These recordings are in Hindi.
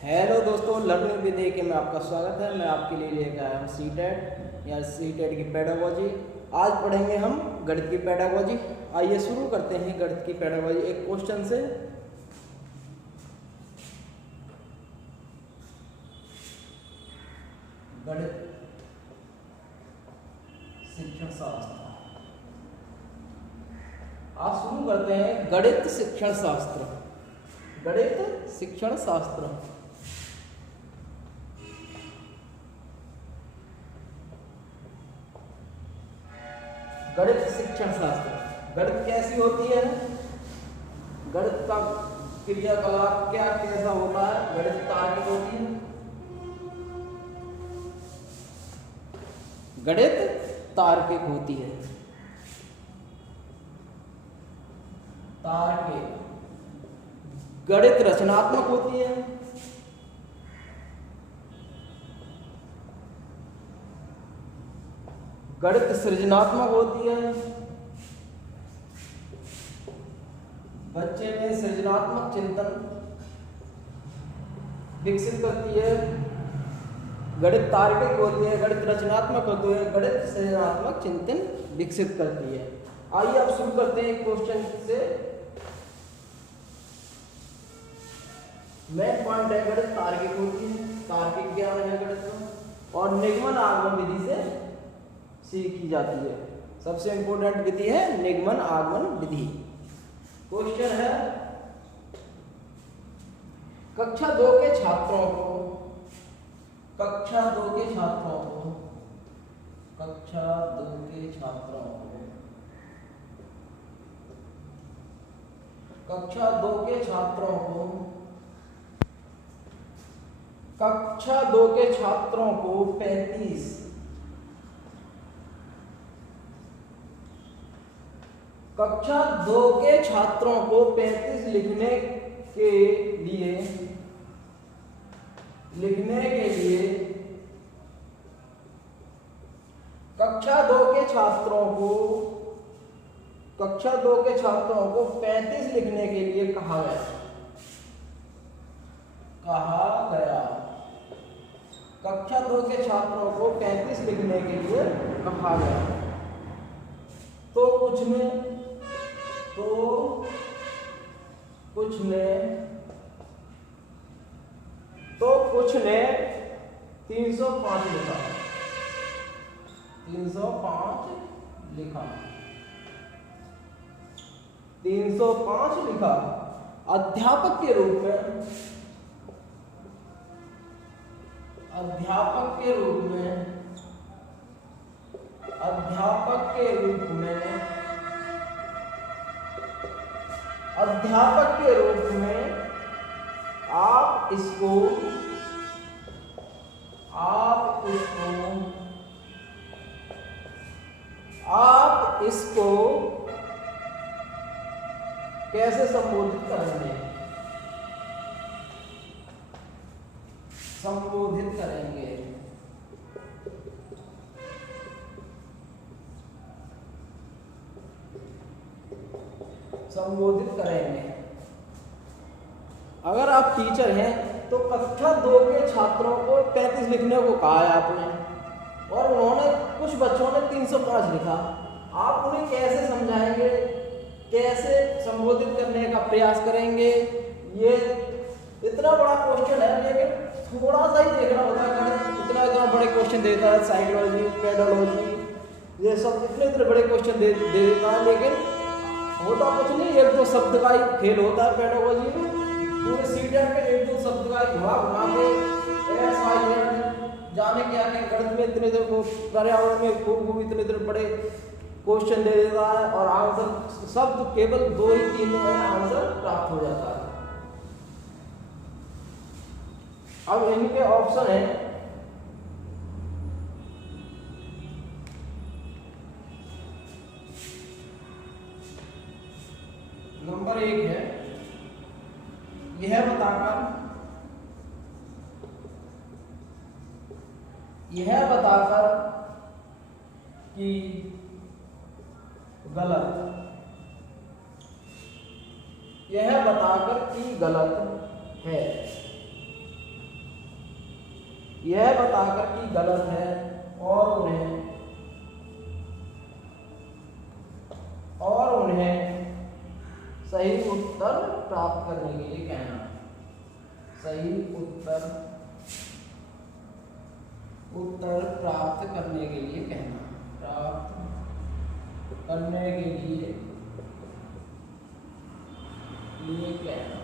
हेलो दोस्तों, लर्निंग विद ए के में आपका स्वागत है। मैं आपके लिए लेकर आया हूँ सीटेट या सीटेट की पेडागोजी। आज पढ़ेंगे हम गणित की पेडागोजी। आइए शुरू करते हैं गणित की पेडागोजी एक क्वेश्चन से। गणित शिक्षण शास्त्र। आज शुरू करते हैं गणित शिक्षण शास्त्र। गणित शिक्षण शास्त्र। गणित शिक्षण शास्त्र। गणित कैसी होती है, गणित का क्रियाकलाप क्या कैसा होता है। गणित तार्किक होती है। गणित तार्किक होती है। तार्किक। गणित रचनात्मक होती है। गणित सृजनात्मक होती है। बच्चे में सृजनात्मक चिंतन विकसित करती है। गणित तार्किक होती है। गणित रचनात्मक होती है। गणित सृजनात्मक चिंतन विकसित करती है। आइए अब शुरू करते हैं क्वेश्चन से। मेन पॉइंट है गणित तार्किक होती है। तार्किक ज्ञान है गणित का, और निगमन आगमन विधि से सीखी जाती है। सबसे इंपॉर्टेंट विधि है निगमन आगमन विधि। क्वेश्चन है, कक्षा 2 के छात्रों को कक्षा 2 के छात्रों को कक्षा 2 के छात्रों को कक्षा 2 के छात्रों को कक्षा 2 के छात्रों को 35 कक्षा 2 के छात्रों को 35 लिखने के लिए कक्षा 2 के छात्रों को 35 लिखने के लिए कहा गया। कक्षा 2 के छात्रों को 35 लिखने के लिए कहा गया। तो कुछ ने 305 लिखा। 305 लिखा। अध्यापक के रूप में अध्यापक के रूप में आप इसको कैसे संबोधित करेंगे। अगर आप टीचर हैं तो कक्षा 2 के छात्रों को 35 लिखने को कहा है आपने, और उन्होंने कुछ बच्चों ने 305 लिखा। आप उन्हें कैसे समझाएंगे, कैसे संबोधित करने का प्रयास करेंगे। ये इतना बड़ा क्वेश्चन है, लेकिन थोड़ा सा ही देखना होता है। इतना बड़े क्वेश्चन देता है, साइकोलॉजी, पेडोलॉजी, ये सब इतने बड़े क्वेश्चन दे देता है, लेकिन होता कुछ नहीं। 1-2 शब्द का ही खेल होता है पेडोलॉजी में। पूरे सीटेट में 1-2 शब्द का घुमा के जाने क्या क्या गणित में इतने पर्यावरण में खूब इतने बड़े क्वेश्चन दे देता है, और आंसर शब्द केवल 2 ही 3 में आंसर प्राप्त हो जाता है। अब इनके ऑप्शन है, नंबर 1 है, यह बताकर कि गलत है। यह बताकर कि गलत है और उन्हें सही उत्तर प्राप्त करने के लिए कहना। सही उत्तर प्राप्त करने के लिए कहना। प्राप्त करने के लिए कहना।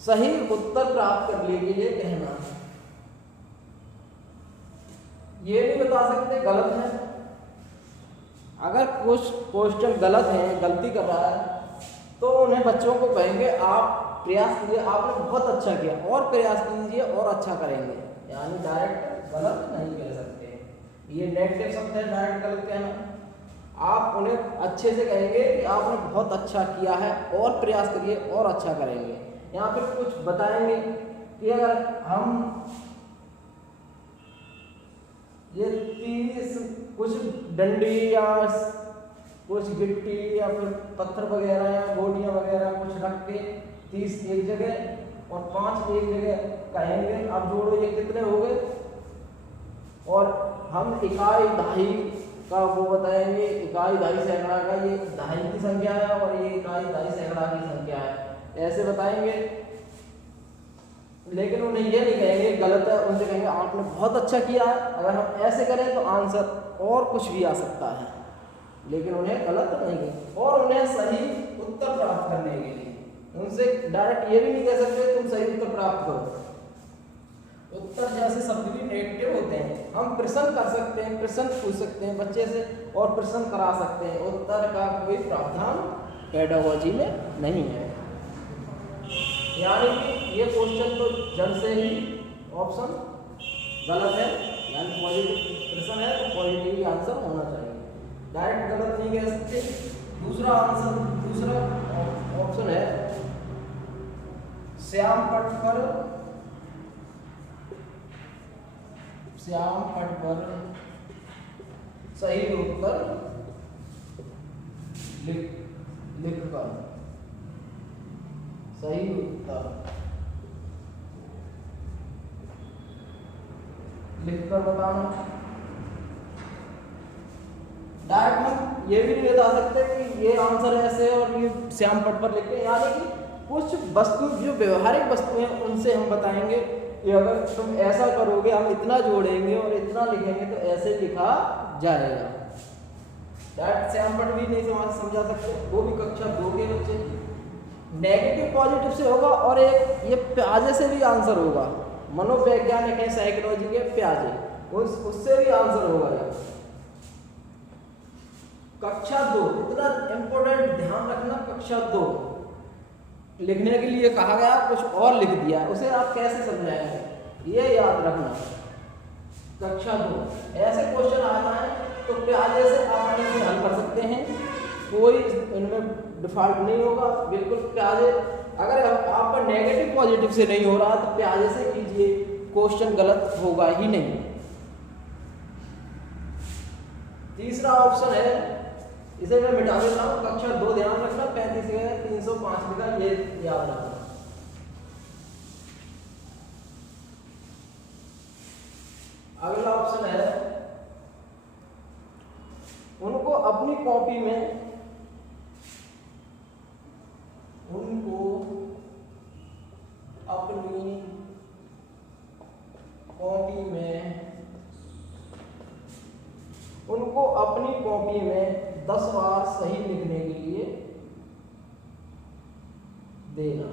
सही उत्तर प्राप्त करने के लिए कहना। ये नहीं बता सकते गलत है। अगर कुछ क्वेश्चन गलत है, गलती कर रहा है, तो उन्हें बच्चों को कहेंगे आप प्रयास कीजिए, आपने बहुत अच्छा किया, और प्रयास कीजिए और अच्छा करेंगे। यानी डायरेक्ट गलत नहीं कह सकते। ये नेगेटिव शब्द है डायरेक्ट गलत कहना। आप उन्हें अच्छे से कहेंगे कि आपने बहुत अच्छा किया है और प्रयास करिए और अच्छा करेंगे। यहाँ पे कुछ बताएंगे कि अगर हम ये 30 कुछ डंडी या कुछ गिट्टी या फिर पत्थर वगैरह या गोटियां वगैरह कुछ रख के 30 एक जगह और 5 एक जगह कहेंगे, अब जोड़ो ये कितने हो गए, और हम इकाई दहाई का वो बताएंगे, इकाई दहाई सैकड़ा का ये दहाई की संख्या है और ये इकाई दहाई सैकड़ा की संख्या है, ऐसे बताएंगे। लेकिन उन्हें ये नहीं कहेंगे गलत है, उनसे कहेंगे आपने बहुत अच्छा किया है। अगर हम ऐसे करें तो आंसर और कुछ भी आ सकता है, लेकिन उन्हें गलत नहीं कहेंगे। और उन्हें सही उत्तर प्राप्त करने के लिए उनसे डायरेक्ट ये भी नहीं कह सकते तुम सही उत्तर प्राप्त करो। उत्तर जैसे शब्द भी नेगेटिव होते हैं। हम प्रश्न कर सकते हैं, प्रश्न पूछ सकते हैं बच्चे से और प्रश्न करा सकते हैं। उत्तर का कोई प्रावधान पेडागोजी में नहीं है। यानी कि ये क्वेश्चन तो जड़ से ही ऑप्शन गलत है, यानी पॉजिटिव प्रश्न है तो पॉजिटिव ही आंसर होना चाहिए, डायरेक्ट गलत नहीं कह सकते। दूसरा ऑप्शन है श्याम पट पर सही उत्तर लिखकर सही उत्तर लिखकर बताना। डायरेक्ट हम ये भी नहीं बता सकते कि ये आंसर ऐसे और ये श्याम पट पर लिख के, यानी कि कुछ वस्तु जो व्यवहारिक वस्तु हैं उनसे हम बताएंगे कि अगर तुम ऐसा करोगे, हम इतना जोड़ेंगे और इतना लिखेंगे तो ऐसे लिखा जाएगा। डायरेक्ट श्याम पट भी नहीं समझा सकते, वो भी कक्षा 2 के बच्चे। नेगेटिव पॉजिटिव से होगा और एक ये प्याजे से भी आंसर होगा। मनोवैज्ञानिक है साइकोलॉजी के प्याजे, उससे भी आंसर होगा यार। कक्षा 2 इतना इंपॉर्टेंट ध्यान रखना, कक्षा 2 लिखने के लिए कहा गया, कुछ और लिख दिया, उसे आप कैसे समझाएंगे ये याद रखना। कक्षा 2 ऐसे क्वेश्चन आ जाए तो प्याजे से आप इसे हल कर सकते हैं, कोई इनमें डिफॉल्ट नहीं होगा, बिल्कुल प्याजे। अगर आपका नेगेटिव पॉजिटिव से नहीं हो रहा तो प्याजे से कीजिए, क्वेश्चन गलत होगा ही नहीं। तीसरा ऑप्शन है, इसे मैं मिटा देता हूँ, कक्षा 2 ध्यान रखना, 35 के 305 लिखा, ये याद रखना। अगला ऑप्शन है, उनको अपनी कॉपी में उनको अपनी कॉपी में 10 बार सही लिखने के लिए देना।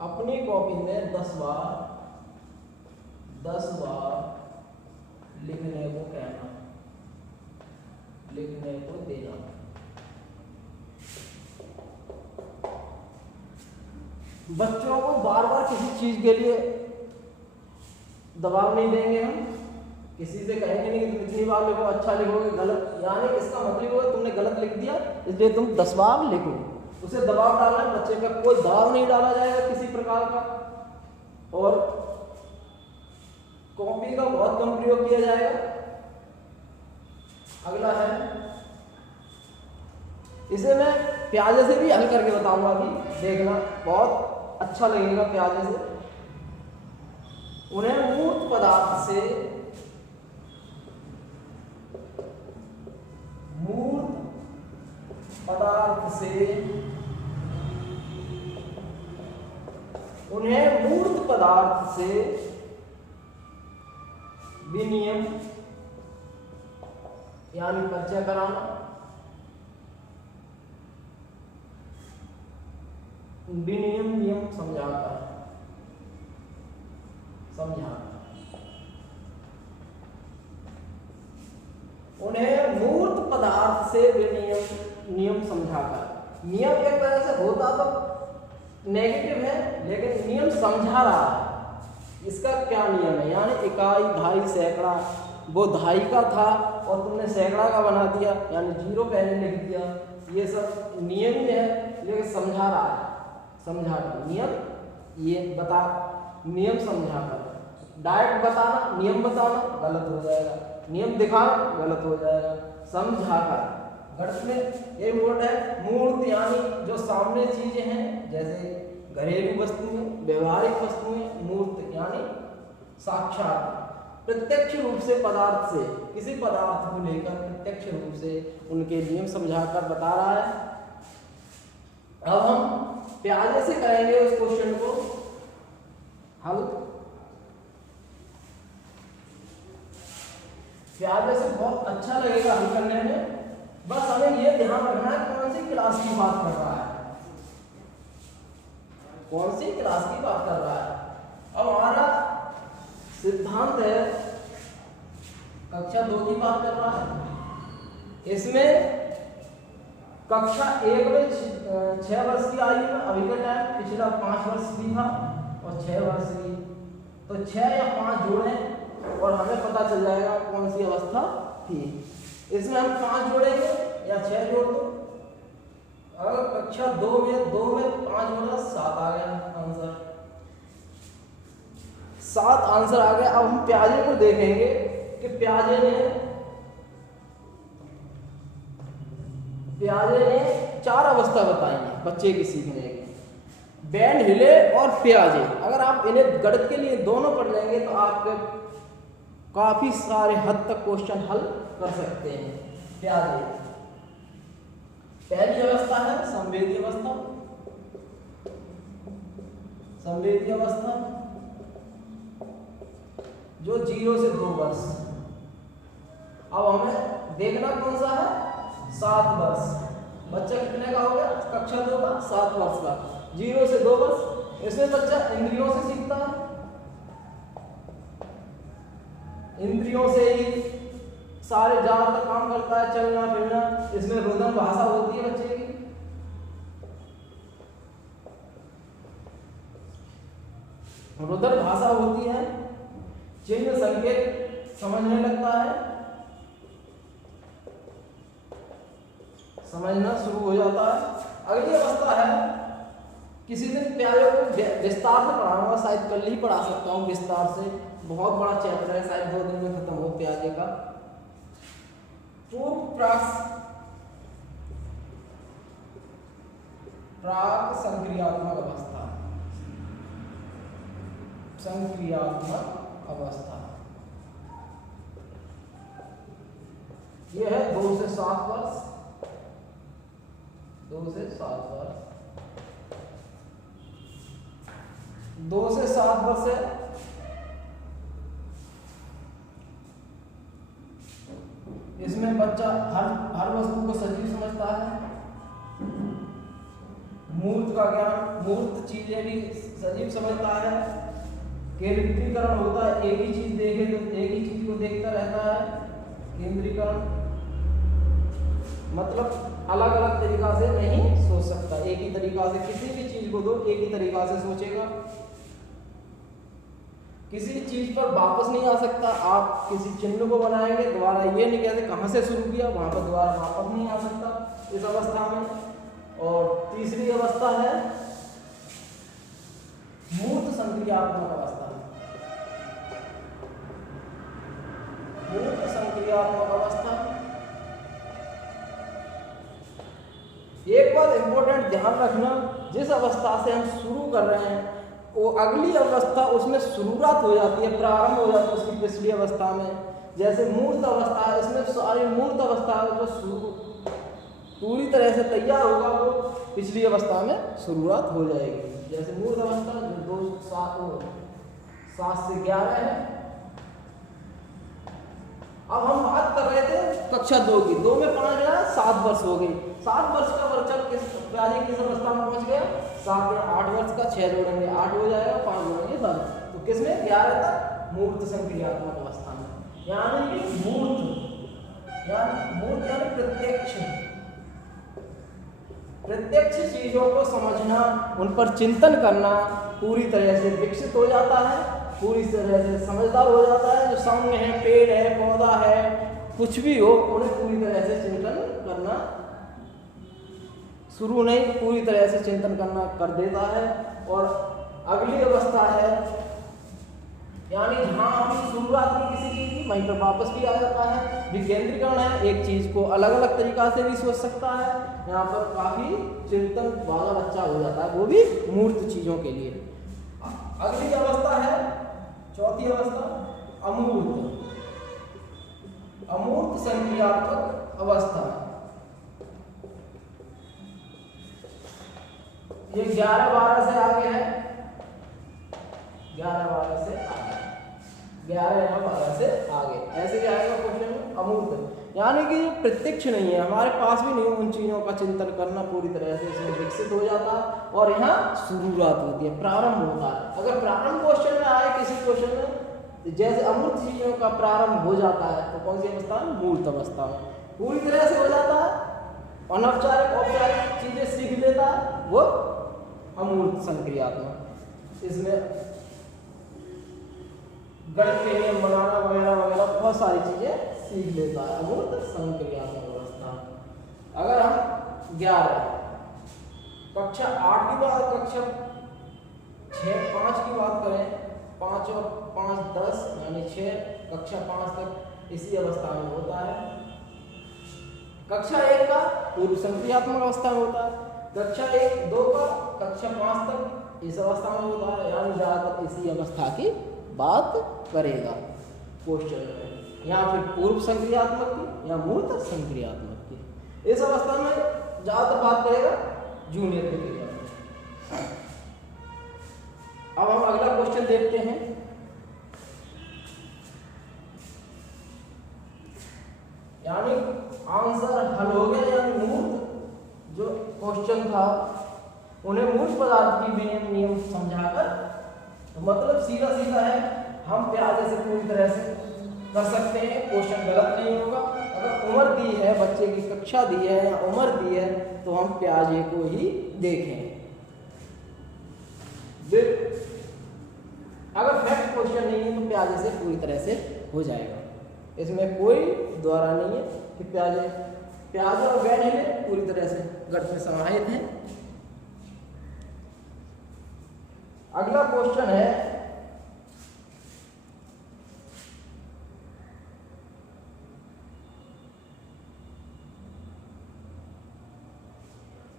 अपनी कॉपी में 10 बार लिखने को कहना, लिखने को देना। बच्चों को बार बार किसी चीज के लिए दबाव नहीं देंगे हम, किसी से कहेंगे नहीं कि तुम इतनी बार लिखो, अच्छा लिखोगे, गलत, यानी इसका मतलब होगा तुमने गलत लिख दिया इसलिए तुम 10 बार लिखो। उसे दबाव डालना है बच्चे का, कोई दबाव नहीं डाला जाएगा किसी प्रकार का, और कॉपी का बहुत कम प्रयोग किया जाएगा। अगला है इसे मैं प्याजे से भी हल करके बताऊंगा, अभी देखना बहुत अच्छा लगेगा प्याजे से। उन्हें मूर्त पदार्थ से विनियम यानी परिचय कराना, विनियम नियम समझाता उन्हें मूर्त पदार्थ से विनियम नियम समझाकर। नियम एक तरह से होता तो नेगेटिव है, लेकिन नियम समझा रहा है। इसका क्या नियम है, यानी इकाई, ढाई, सैकड़ा। वो ढाई का था और तुमने सैकड़ा का बना दिया, यानी 0 पहले लिख दिया। ये सब नियम ही है, लेकिन समझा रहा है। समझा नियम, ये बता, नियम समझा कर। डायरेक्ट बताना, नियम बताना गलत हो जाएगा, नियम दिखाना गलत हो जाएगा। समझा कर गणित में ये वर्ड है मूर्त, यानी जो सामने चीजें हैं, जैसे घरेलू वस्तुएं, व्यवहारिक वस्तुएं। मूर्त यानी साक्षात, प्रत्यक्ष रूप से पदार्थ से, किसी पदार्थ को लेकर प्रत्यक्ष रूप से उनके नियम समझाकर बता रहा है। अब हम प्याजे से करेंगे उस क्वेश्चन को हल। प्याजे से बहुत अच्छा लगेगा हल करने में। बस हमें ये ध्यान रखना है कौन सी क्लास की बात कर रहा है, कौन सी क्लास की बात कर रहा है। अब हमारा सिद्धांत है कक्षा 2 की बात कर रहा है। इसमें कक्षा 1 में 6 वर्ष की आयु में, अभी का टाइम पिछला 5 वर्ष भी था और 6 वर्ष भी, तो 6 या 5 जोड़ें और हमें पता चल जाएगा कौन सी अवस्था थी। इसमें हम 5 जोड़ेंगे या 6 जोड़ दो। अगर कक्षा 2 में 5 जोड़ा 7 आ गया आंसर, 7 आंसर आ गया। अब हम प्याजे को देखेंगे कि प्याजे ने 4 अवस्था बताई है बच्चे की सीखने की, बैंड हिले और प्याजे। अगर आप इन्हें गणित के लिए दोनों पढ़ लेंगे तो आप काफी सारे हद तक क्वेश्चन हल कर सकते हैं। प्याजे पहली अवस्था है संवेदी अवस्था। संवेदी अवस्था जो 0 से 2 वर्ष। अब हमें देखना कौन सा है, 7 वर्ष। बच्चा कितने का हो गया, कक्षा 2 का 7 वर्ष का, 0 से 2 वर्ष। इसमें बच्चा इंद्रियों से सीखता है, इंद्रियों से ही सारे ज्यादातर काम करता है, चलना फिरना। इसमें रुदन भाषा होती है बच्चे की। रुदन भाषा होती है, चिन्ह संकेत समझने लगता है, समझना शुरू हो जाता है। अगली अवस्था है, किसी दिन प्याजे को विस्तार से पढ़ाऊंगा, शायद कल ही पढ़ा सकता हूँ विस्तार से। बहुत बड़ा चैप्टर है, शायद 2 दिन में खत्म हो प्याजे का। पूर्व प्राक संक्रियात्मक अवस्था। संक्रियात्मक अवस्था यह है 2 से 7 वर्ष। 2 से 7 वर्ष, 2 से 7 वर्ष है। इसमें बच्चा हर वस्तु को सजीव समझता है, मूर्त का ज्ञान, मूर्त चीजें भी सजीव समझता है। केंद्रीकरण होता है, एक ही चीज देखे तो एक ही चीज को देखता रहता है। केंद्रीकरण मतलब अलग अलग तरीका से नहीं सोच सकता, एक ही तरीका से किसी भी चीज को दो एक ही तरीका से सोचेगा। किसी चीज पर वापस नहीं आ सकता। आप किसी चिन्ह को बनाएंगे, दोबारा ये नहीं कहते कहां से शुरू किया, वहां पर दोबारा वापस नहीं आ सकता इस अवस्था में। और तीसरी अवस्था है मूर्त संक्रियात्मक अवस्था। मूर्त संक्रियात्मक अवस्था एक बात इम्पोर्टेंट ध्यान रखना, जिस अवस्था से हम शुरू कर रहे हैं वो अगली अवस्था उसमें शुरुआत हो जाती है, प्रारंभ हो जाता है उसकी पिछली अवस्था में। जैसे मूर्त अवस्था है, इसमें सारी मूर्त अवस्था जो शुरू पूरी तरह से तैयार होगा वो पिछली अवस्था में शुरुआत हो जाएगी। जैसे मूर्त अवस्था जो 7 से 11 है। अब हम बात कर रहे थे कक्षा 2 की, 2 में 5 गया 7 वर्ष हो गई। 7 वर्ष का बच्चा किस अवस्था में पहुंच गया? 7 या 8 वर्ष का 6 जोड़ेंगे 8 हो जाएगा, 5 जोड़ेंगे 7। तो किसमें? 11 तक मूर्त संक्रियात्मक अवस्था में। यानी कि मूर्त यानी प्रत्यक्ष चीजों को समझना, उन पर चिंतन करना पूरी तरह से विकसित हो जाता है, पूरी तरह से समझदार हो जाता है। जो सामने है, पेड़ है, पौधा है, कुछ भी हो, उन्हें पूरी तरह से चिंतन करना शुरू नहीं, पूरी तरह से चिंतन करना कर देता है। और अगली अवस्था है यानी जहाँ हम शुरुआत की किसी चीज़ की वहीं पर वापस भी आ जाता है। विकेंद्रीकरण है, एक चीज़ को अलग अलग तरीका से भी सोच सकता है। यहाँ पर काफ़ी चिंतन वाला बच्चा हो जाता है, वो भी मूर्त चीज़ों के लिए। अगली अवस्था है चौथी अवस्था, अमूर्त संक्रियात्मक अवस्था। ये 11-12 से आगे है, 11-12 से आगे, 11 या 12 से आगे ऐसे भी आएगा क्वेश्चन। अमूर्त यानी कि प्रत्यक्ष नहीं है, हमारे पास भी नहीं, उन चीज़ों का चिंतन करना पूरी तरह से इसमें विकसित हो जाता है। और यहाँ शुरुआत होती है, प्रारंभ होता है। अगर प्रारंभ क्वेश्चन में आए किसी क्वेश्चन में, जैसे अमूर्त चीज़ों का प्रारंभ हो जाता है, तो कौन सी अवस्था में? मूर्त अवस्था में पूरी तरह से हो जाता है। अनौपचारिक औपचारिक चीज़ें सीख लेता है, वो अमूर्त संक्रियात्मक। इसमें गणित के नियम बनाना वगैरह वगैरह बहुत सारी चीजें सीख लेता है, अमूर्त संक्रियात्मक अवस्था। अगर हम 11 कक्षा 8 की बात, कक्षा 5 की बात करें, 5 और 5 10 यानी 6, कक्षा 5 तक इसी अवस्था में होता है। कक्षा 1 का पूर्व संक्रियात्मक अवस्था में होता है, कक्षा 1-2 का कक्षा 5 तक इस अवस्था में होता है। यानी ज़्यादातर इसी अवस्था की बात करेगा क्वेश्चन में, या फिर पूर्व संक्रियात्मक की या मूर्त संक्रियात्मक की। इस अवस्था में ज़्यादातर बात करेगा जूनियर के लिए। अब हम अगला क्वेश्चन देखते हैं। यानी आंसर हल हो गया, यानी मूर्त जो क्वेश्चन था उन्हें मूर्त पदार्थ की नियम समझाकर, तो मतलब सीधा सीधा है, हम प्याजे से पूरी तरह से कर सकते हैं, क्वेश्चन गलत नहीं होगा। अगर उम्र दी है, बच्चे की कक्षा दी है या उम्र दी है, तो हम प्याजे को ही देखें। अगर फैक्ट क्वेश्चन नहीं है तो प्याजे से पूरी तरह से हो जाएगा, इसमें कोई द्वारा नहीं है कि प्याजे और गैर पूरी तरह से गणित में समाहित हैं। अगला क्वेश्चन है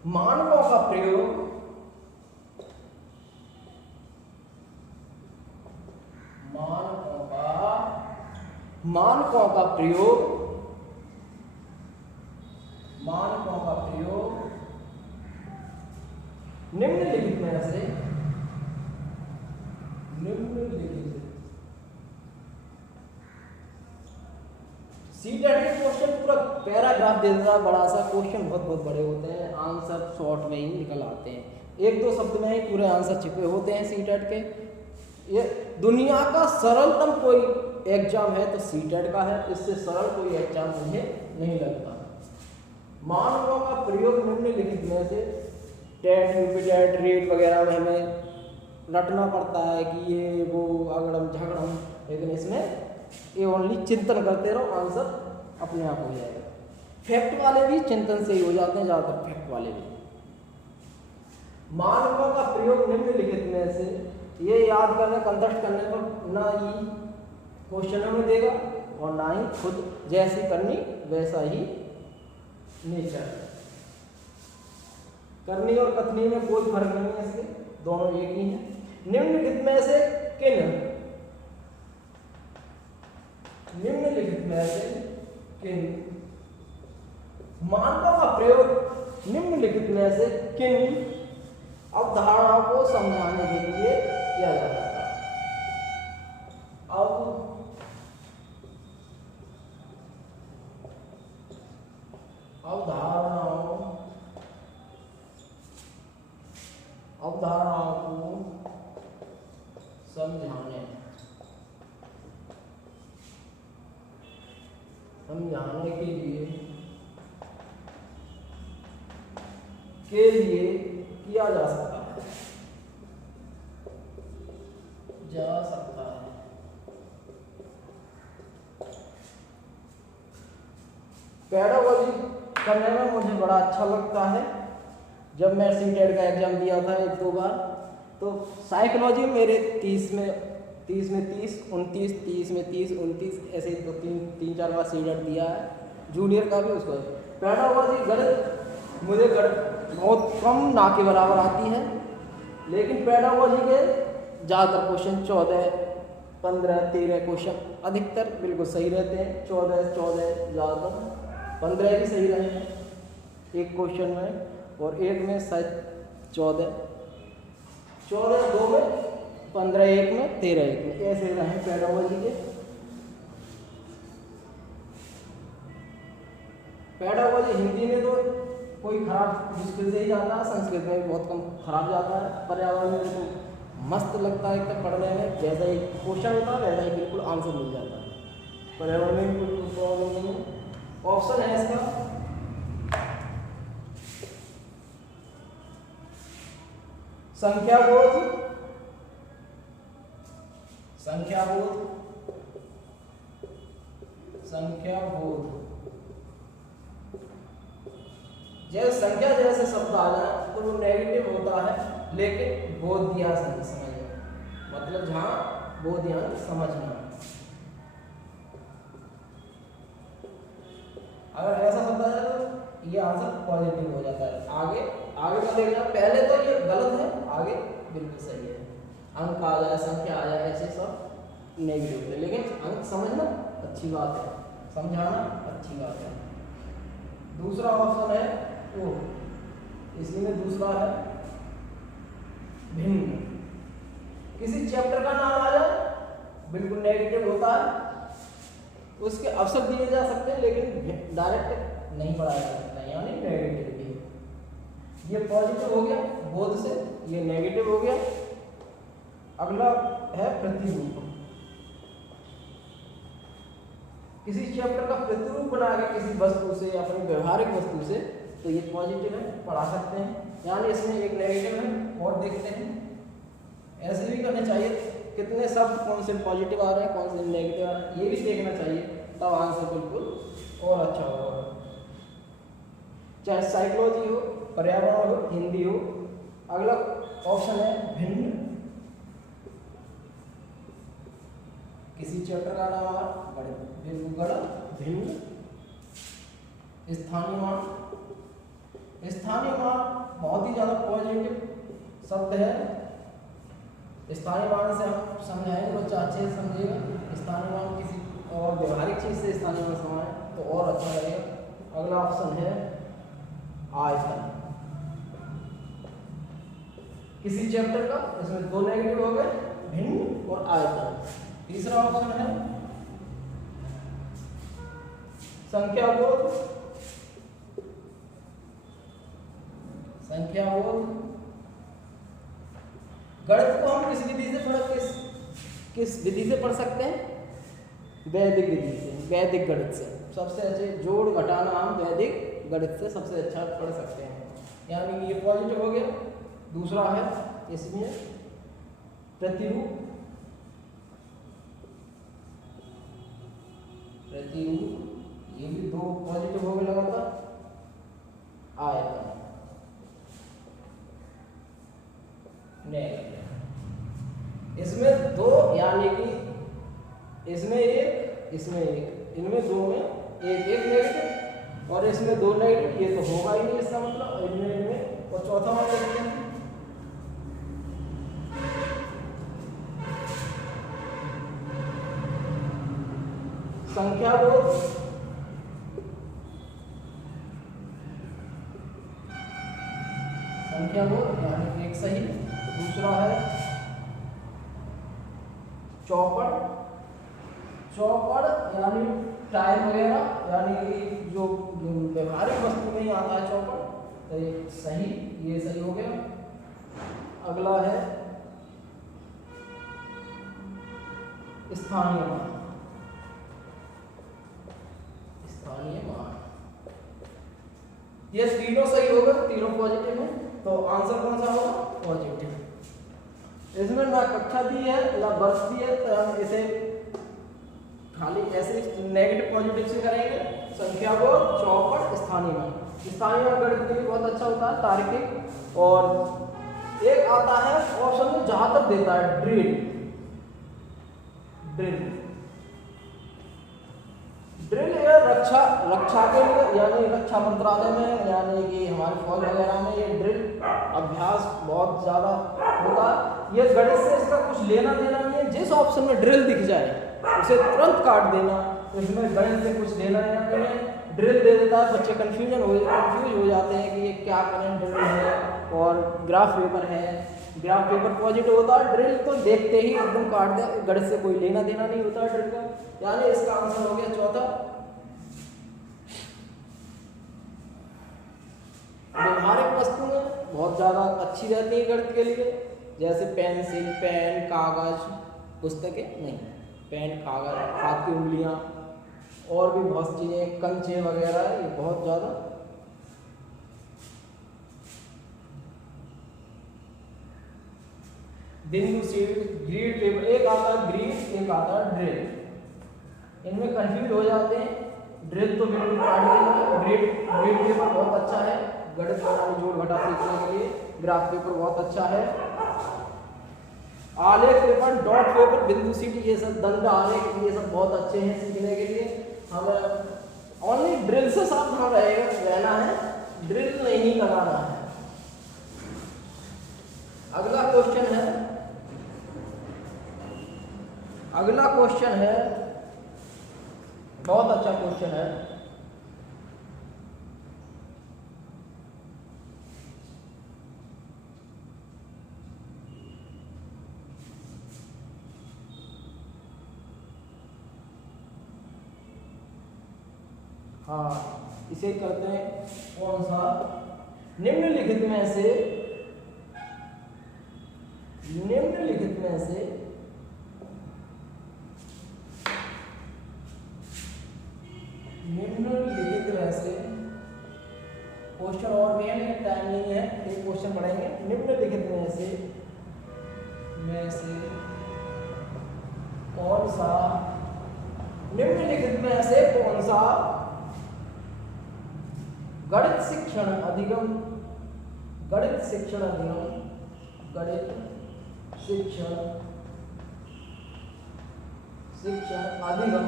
मानकों का प्रयोग निम्नलिखित में से सीटेट के क्वेश्चन पूरा पैराग्राफ दे देता है, बड़ा सा क्वेश्चन बहुत बड़े होते हैं, आंसर शॉर्ट में ही निकल आते हैं, 1-2 शब्द में ही पूरे आंसर छिपे होते हैं सीटेट के। ये दुनिया का सरलतम कोई एग्जाम है तो सीटेट का है, इससे सरल कोई एग्जाम मुझे नहीं लगता। मानकों का प्रयोग निम्नलिखित में से, टेट यूपीटेट रेट वगैरह में हमें रटना पड़ता है कि ये वो अगड़म झगड़म, लेकिन इसमें ये ओनली चिंतन करते रहो, आंसर अपने आप हो जाएगा। फैक्ट वाले भी चिंतन से ही हो जाते हैं, ज़्यादातर फैक्ट वाले भी। मानकों का प्रयोग निम्नलिखित में से, ये याद करने कंठस्थ करने पर ना ही क्वेश्चनों में देगा और ना ही खुद जैसी करनी वैसा ही नेचर। करनी और कथनी में कोई फर्क नहीं है, इसके दोनों एक ही हैं। निम्नलिखित में से किन मानकों का प्रयोग निम्नलिखित में से किन अवधारणाओं को समझाने के लिए किया जाता है? अवधारणाओं को समझाने के लिए किया जा सकता है। पेडागोजी करने में मुझे बड़ा अच्छा लगता है। जब मैं सीटेट का एग्जाम दिया था 1-2 बार, तो साइकोलॉजी मेरे 30 में 30, 29, 30 में 30, 29 ऐसे ही 3-4 बार सीटेट दिया है। जूनियर का भी उसको। पेडागोजी गणित मुझे बहुत कम ना के बराबर आती है, लेकिन पेडागोजी के ज़्यादातर क्वेश्चन 14, 15, 13 क्वेश्चन अधिकतर बिल्कुल सही रहते हैं। 14 ज़्यादातर, 15 भी सही रहे हैं एक क्वेश्चन में, और एक में शायद 14 2 में, 15 एक में, 13 एक में, ऐसे रहे पेडागोजी के। पेडागोजी हिंदी में तो कोई खराब मुश्किल से ही जाता है, संस्कृत में भी बहुत कम खराब जाता है। पर्यावरण में तो मस्त लगता है एकदम पढ़ने में, जैसा ही क्वेश्चन होता है वैसा ही बिल्कुल आंसर मिल जाता है। पर्यावरण में भी कोई प्रॉब्लम नहीं है। ऑप्शन है इसका संख्याबोध, जैसे संख्या जैसे शब्द आ जाए तो वो नेगेटिव होता है, लेकिन बोध ध्यान समझना, मतलब जहाँ बोध ध्यान समझना। अगर ऐसा शब्द आ जाए तो ये आंसर पॉजिटिव हो जाता है। आगे का देखना, पहले तो ये गलत है, आगे बिल्कुल सही है। अंक आ जाए, संख्या आ जाए, ऐसे सब नेगेटिव है, लेकिन अंक समझना अच्छी बात है, समझाना अच्छी बात है। दूसरा ऑप्शन है वो, इसी में दूसरा है भिन्न। किसी चैप्टर का नाम आ जाए बिल्कुल नेगेटिव होता है, उसके अवसर दिए जा सकते हैं, लेकिन डायरेक्ट नहीं पढ़ाया जा सकता, यानी नेगेटिव भी। ये पॉजिटिव हो गया बोध से, ये नेगेटिव हो गया। अगला है प्रतिरूप। किसी चैप्टर का प्रतिरूप बना के किसी वस्तु से, अपनी व्यवहारिक वस्तु से, तो ये पॉजिटिव है, पढ़ा सकते हैं। यानी इसमें एक नेगेटिव है, और देखते हैं। ऐसे भी करने चाहिए कितने शब्द कौन से पॉजिटिव आ रहे हैं, कौन से नेगेटिव आ रहे हैं, ये भी देखना चाहिए, तब आंसर बिल्कुल और अच्छा होगा। चाहे साइकोलॉजी हो, पर्यावरण हो, हिंदी हो। अगला ऑप्शन है भिन्न। किसी चैप्टर का नाम आ गणित, भिन्न। स्थानीय मान बहुत ही ज़्यादा पॉजिटिव शब्द है। स्थानीय मान से हम समझाएंगे, बच्चा अच्छे से समझेगा। स्थानीय मान किसी और व्यवहारिक चीज़ से स्थानीय मान समझाएं तो और अच्छा लगेगा। अगला ऑप्शन है आयतन। किसी चैप्टर का, इसमें 2 नेगेटिव हो गए, भिन्न और आयतन। तीसरा ऑप्शन है संख्याबोध। गणित को हम किस विधि से किस विधि से पढ़ सकते हैं? वैदिक विधि से, वैदिक गणित से। सबसे अच्छे जोड़ घटाना हम वैदिक गणित से सबसे अच्छा पढ़ सकते हैं। यानी ये पॉजिटिव हो गया। दूसरा है इसमें प्रतिरूप। ये भी 2 पॉजिटिव हो गए लगातार। आयतन नेगेटिव। इसमें 2 यानी कि इसमें 1, इसमें 1, इनमें 2 में 1 नेगेटिव, और इसमें 2 नेगेटिव। ये तो होगा ही नहीं इसका मतलब। इनमें और चौथा संख्या बोध, संख्या बोध यानी एक सही। दूसरा है चौपड़, चौपड़ यानी टाइम वगैरह, यानी कि जो व्यवहारिक वस्तु में ही आता है चौपड़, तो ये सही, ये सही हो गया। अगला है स्थानीय मान, स्थानीय मान, ये तीनों सही होगा, तीनों पॉजिटिव है, तो आंसर कौन सा होगा? पॉजिटिव। इसमें ना कक्षा दी है ना वर्ष दी है, तो हम इसे खाली ऐसे नेगेटिव पॉजिटिव से करेंगे। संख्या को चौपड़, स्थानीय मान। स्थानीय मान गणित के लिए बहुत अच्छा होता है, तार्किक। और एक आता है ऑप्शन में जहां तक देता है ड्रिल, ड्रिल, ड्रिल या रक्षा के लिए, यानी रक्षा मंत्रालय में, यानी कि हमारे फौज वगैरह में ये ड्रिल अभ्यास बहुत ज़्यादा होता है। ये गणित से इसका कुछ लेना देना नहीं है, जिस ऑप्शन में ड्रिल दिख जाए उसे तुरंत काट देना, तो इसमें गणित से कुछ लेना देना नहीं है। ड्रिल दे देता है, बच्चे कंफ्यूज हो जाते हैं कि ये क्या करें, ड्रिल है और ग्राफ पेपर है, ग्राफ पेपर पॉजिटिव होता है, ड्रिल तो देखते ही एकदम काट दे, गणित से कोई लेना देना नहीं होता ड्रिल का, यानी इसका आंसर हो गया चौथा। व्यवहारिक वस्तुएं बहुत ज़्यादा अच्छी रहती है गणित के लिए, जैसे पेंसिल, पेन, कागज, पुस्तकें नहीं, पेन, कागज, हाथ की उंगलियां और भी बहुत चीज़ें, कंचे वगैरह, ये बहुत ज़्यादा। बिंदु शीट, ग्रीड पेपर, एक आता है ग्रीड, एक आता है ड्रिल, इनमें कंफ्यूज हो जाते हैं। ड्रिल तो बिल्कुल काट देना, ग्रीड पेपर बहुत अच्छा है गणित प्रणाली जोड़ घटा सीखने के लिए, ग्राफ पेपर बहुत अच्छा है, आलेख पेपर, डॉट पेपर, बिंदु शीट, ये सब दंड आलेख, ये सब बहुत अच्छे हैं सीखने के लिए। हमें ओनली ड्रिल से सावधान रहना है, ड्रिल नहीं लगाना है। अगला क्वेश्चन है, अगला क्वेश्चन है, बहुत अच्छा क्वेश्चन है। हाँ, इसे करते हैं कौन सा? निम्नलिखित में से, निम्नलिखित में से क्वेश्चन और भी है, लेकिन टाइम नहीं है, एक क्वेश्चन पढ़ेंगे। निम्नलिखित में से कौन सा, निम्नलिखित में से कौन सा गणित शिक्षण अधिगम, गणित शिक्षण अधिगम, गणित शिक्षण अधिगम,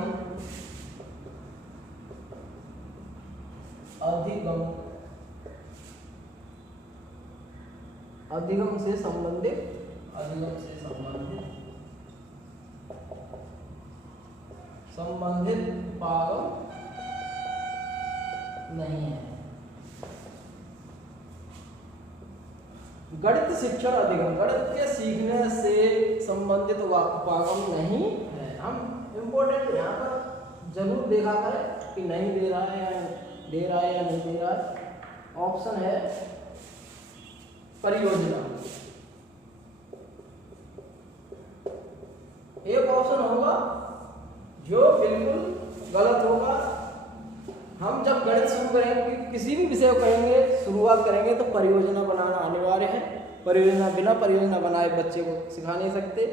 अधिगम से संबंधित, पागम नहीं है। गणित शिक्षण अधिगम, गणित के सीखने से संबंधित उपागम नहीं है। हम इम्पोर्टेंट यहाँ पर जरूर देखा करें कि नहीं दे रहा है या दे रहा है या नहीं दे रहा है। ऑप्शन है परियोजना, एक ऑप्शन होगा जो बिल्कुल गलत होगा। हम जब गणित शुरू करेंगे, किसी भी विषय को करेंगे, शुरुआत करेंगे तो परियोजना बनाना अनिवार्य है। परियोजना, बिना परियोजना बनाए बच्चे को सिखा नहीं सकते।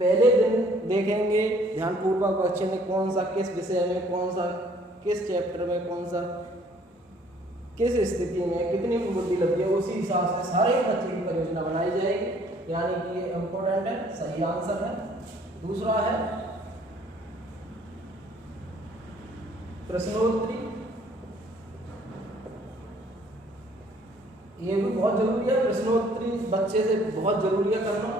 पहले दिन देखेंगे ध्यानपूर्वक बच्चे ने कौन सा, किस विषय में, कौन सा, किस चैप्टर में, कौन सा, किस स्थिति में कितनी बुद्धि लगी है, उसी हिसाब से सारे बच्चे की परियोजना बनाई जाएगी। यानी कि ये इम्पोर्टेंट है, सही आंसर है। दूसरा है प्रश्नोत्तरी, ये भी बहुत जरूरी है। प्रश्नोत्तरी बच्चे से बहुत जरूरी है करना,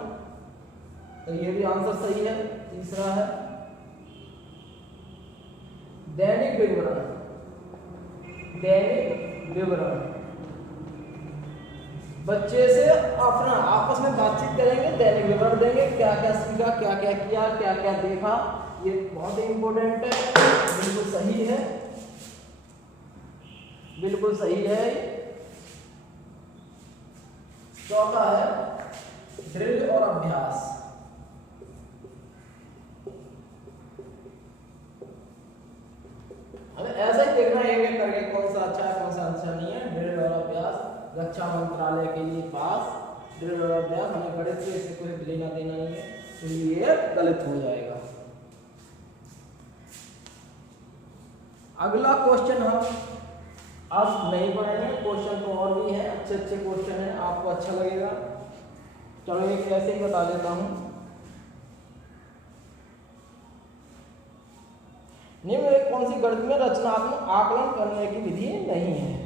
तो ये भी आंसर सही है। तीसरा है दैनिक विवरण, दैनिक विवरण। बच्चे से अपना आपस में बातचीत करेंगे, दैनिक विवरण देंगे, क्या क्या सीखा, क्या क्या किया, क्या क्या देखा। ये बहुत ही इंपॉर्टेंट है, बिल्कुल सही है, बिल्कुल सही है। चौथा है ड्रिल और अभ्यास। हमें ऐसा ही देखना है एक एक करके कौन सा अच्छा है कौन सा अच्छा नहीं है। ड्रिल और अभ्यास रक्षा मंत्रालय के लिए पास। ड्रिल और अभ्यास हमें गणित से इससे कोई लेना देना नहीं है, तो ये गलत हो जाएगा। अगला क्वेश्चन हम अब नहीं पढ़ेंगे, क्वेश्चन तो और भी है, अच्छे अच्छे क्वेश्चन है, आपको अच्छा लगेगा। चलो एक ऐसे ही बता देता हूँ। निम्न में कौन सी गणित में रचनात्मक आकलन करने की विधि नहीं है।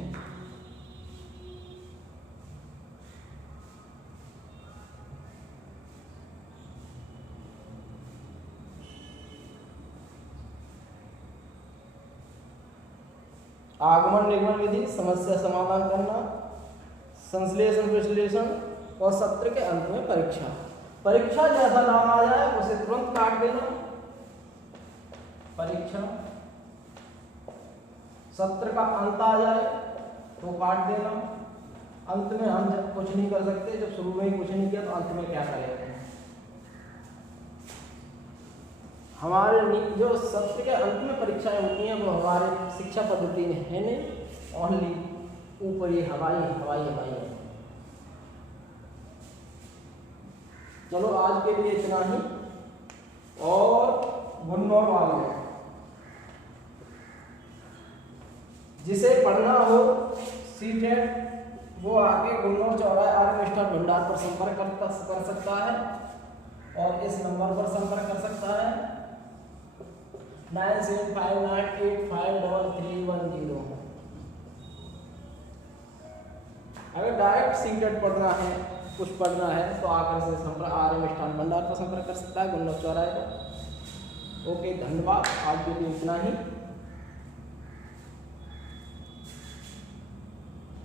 आगमन निगमन विधि, समस्या समाधान करना, संश्लेषण विश्लेषण और सत्र के अंत में परीक्षा। परीक्षा जैसा नाम आ जाए उसे तुरंत काट देना, परीक्षा। सत्र का अंत आ जाए तो काट देना। अंत में हम जब कुछ नहीं कर सकते, जब शुरू में ही कुछ नहीं किया तो अंत में क्या करेंगे। हमारे जो सत्र के अंत में परीक्षाएं होती हैं वो हमारे शिक्षा पद्धति में है नहीं, ओनली ऊपरी हवाई है। चलो आज के लिए इतना ही। और गुन्नौर वाले जिसे पढ़ना हो सीटेट वो आके गुन्नौर चौराहे आर्य मिष्ठान भंडार पर संपर्क कर सकता है और इस नंबर पर संपर्क कर सकता है 9759853310। अगर डायरेक्ट सीटेट पढ़ना है, कुछ पढ़ना है तो आकर से संपर्क आर्य मिष्ठान भंडार पर संपर्क कर सकता है गुन्नौर चौराहे पर। ओके, धन्यवाद। आज के लिए इतना ही।